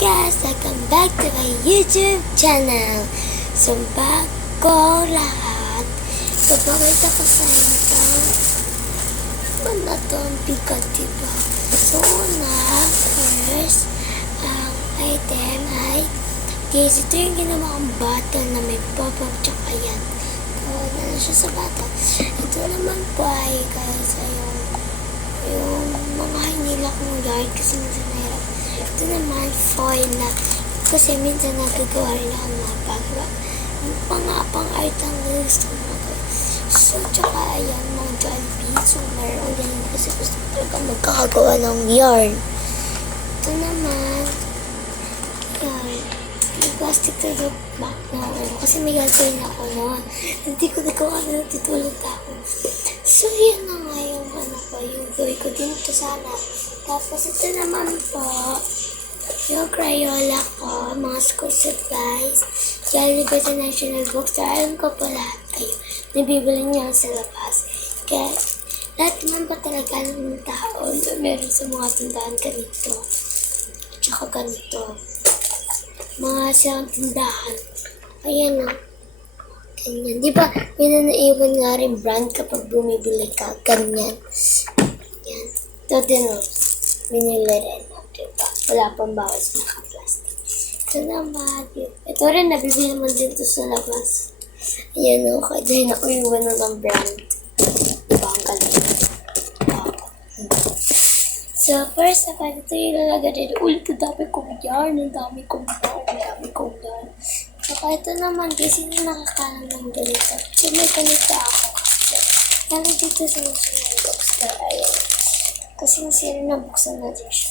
guys! Welcome back to my YouTube channel. So bago lahat, papakita ko sa inyo itong bigat, diba? So first, ang item ay guys, ito yung ginawa kong bottle na may pop-up tsaka yan. So, na siya sa bottle. Ito naman po ay guys, ay yung mga hinila kong guard kasi minsan nahirap. Ito naman foil na kasi minsan nagagawa rin ako ng mga pagawa. Yung pang-art ang gusto ko magawin. So, tsaka ayan, mga Jollibee. So, meron yan kasi gusto ko talaga magkakagawa ng yarn. Ito naman, yarn. Yung plastic to look back na kasi may gagawin ako noon. Hindi ko nagawa na natutulog ako. So, yun na nga yung yung gawin ko dito sana. Tapos, ito naman po, yung Crayola ko, mga school supplies, Jollibee International Bookstore. Alam ko po lahat kayo. Nabibili niyo sa labas. Kaya, lahat naman pa talaga ng tao na meron sa mga tindahan ganito. Tsaka ganito. Mga silang tindahan. Ayan o. Ganyan. Di ba, may naiwan nga rin brand kapag bumibili ka. Ganyan. Yan. Ito din o. Binili rin o. Diba? Wala pang bawas naka-plastic. Ito naman. Ito rin, nabibili naman dito sa labas. Ayan o. Kaya dahil naiwan na ng brand. Diba? Ang galing. So, first of all, ito yung lalagay din. Ulit, ang dami kong yarn. Ang dami kong yarn. Saka ito naman, kasi hindi nakakalang ng ganito. So, may ganito ako kasi. Lalo dito sa National Bookstore. Ayan. Kasi nasira na buksan natin siya.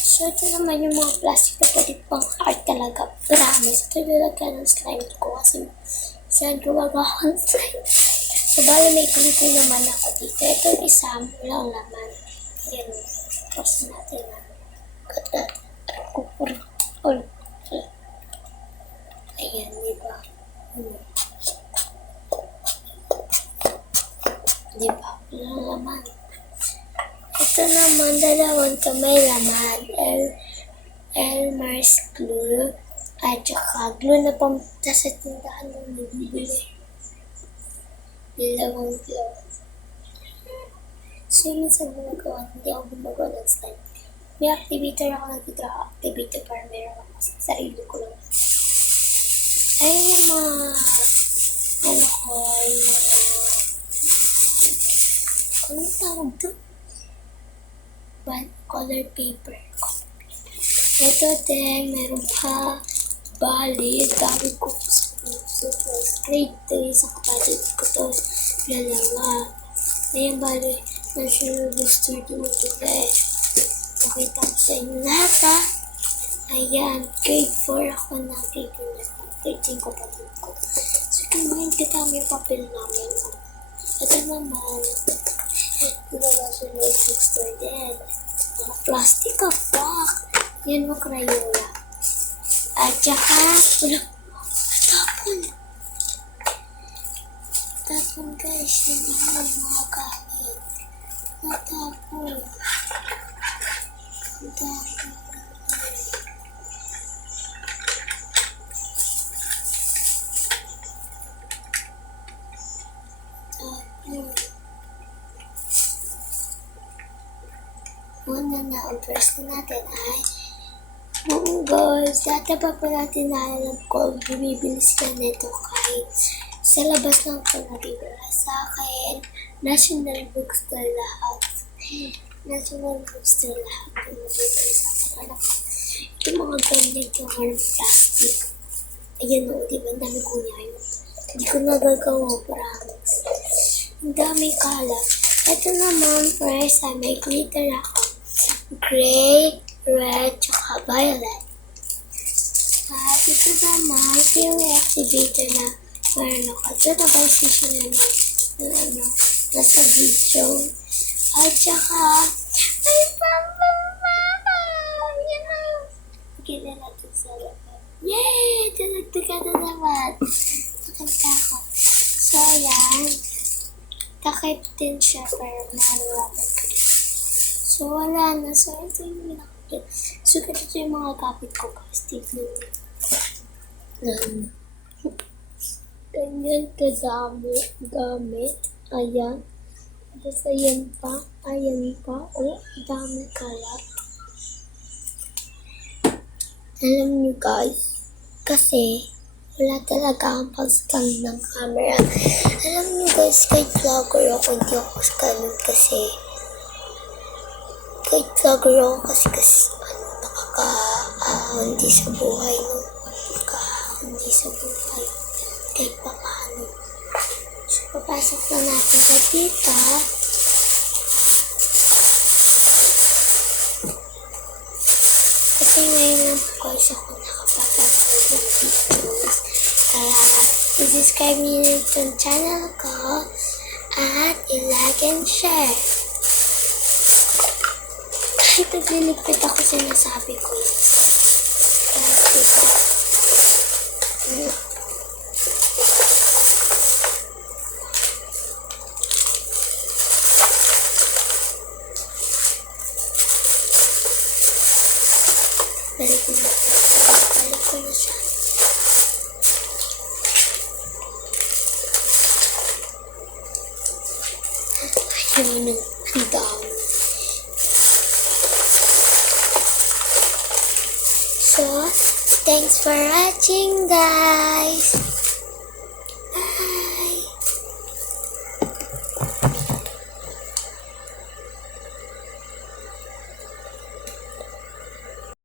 So, ito naman yung mga plastic na pwede pang art talaga. Promise. Ito yung lalagay ng slime ko kasi saan gumagawa ko ng slime. So, bali may ganito naman ako dito. Ito yung isa, walang laman. Ayan. Tapos natin na. Ayan, diba? Diba? Walang laman. Ito naman, dalawang kamay laman. Elmer's glue. At saka glue na pamunta sa tindahan ng nabibili. Dalawang glue. So, minsan gumagawa, hindi ako gumagawa ng slime. May activator ako, nag-activator para meron ako sa sarili ko lang. Ayun yung mga, anong tawag doon? Color paper. Ito din, meron pa, bali, dami ko sa grade 3 sa kapatid ko to, dalawa. Ayun, bali, National Bookstore dumibili. Pakita ko sa inyo lahat ha. Ayan, grade 4 ako na, grade 5 kapatid ko. So, ganyan kitami yung papel namin. Ito naman, National Bookstore din. Mga plastic ka, fuck. Yan mo Crayola. At saka, tapon guys, yun naman mga kahit. Natapon. Una na, ang first na natin ay guys, dati pa po natin naalam ko, bumibili sila nito kahit sa labas lang po nabibili. Sa akin, National Bookstore lahat. National Bookstore lahat po nabibili sa akin. Ito mga ganyan yung hard plastic. Ayan o, diba? Ang dami ko niya yun. Hindi ko nagagawa, promise. Ang dami kalat. Ito naman, first, may glitter ako. Gray, red, tsaka violet. At ito naman, ito yung activator na meron ako. Ito na ba yung station na nasa video. At tsaka, ay, yan na. Gila natin sa lahat. Yay! Tinagdaga na naman. Nakita ako. So, ayan. Takip din siya para mahalapit ko. So, wala na. So, ito yung So, ganito yung mga gamit ko guys. Tignan nyo. Ganyan kadami gamit. Ayan. Tapos ayan pa. Ayan pa. Oh, dami kalat. Alam nyo guys, kasi wala talaga ang pag-scan ng camera. Alam nyo guys, kahit vlogger ako, hindi ako scanon kasi hindi sa buhay, no? Hindi sa buhay. Kahit pa paano. So, papasok na natin sa dito. Kasi ngayon lang po guys ako nakapapasok ng videos. Kaya, i-subscribe niyo yung channel ko at i-like and share. Kahit nagliligpit ako sinasabi ko yun. Kaya, diba? Balik ko na siya. Ayun, ang dami. So, thanks for watching guys.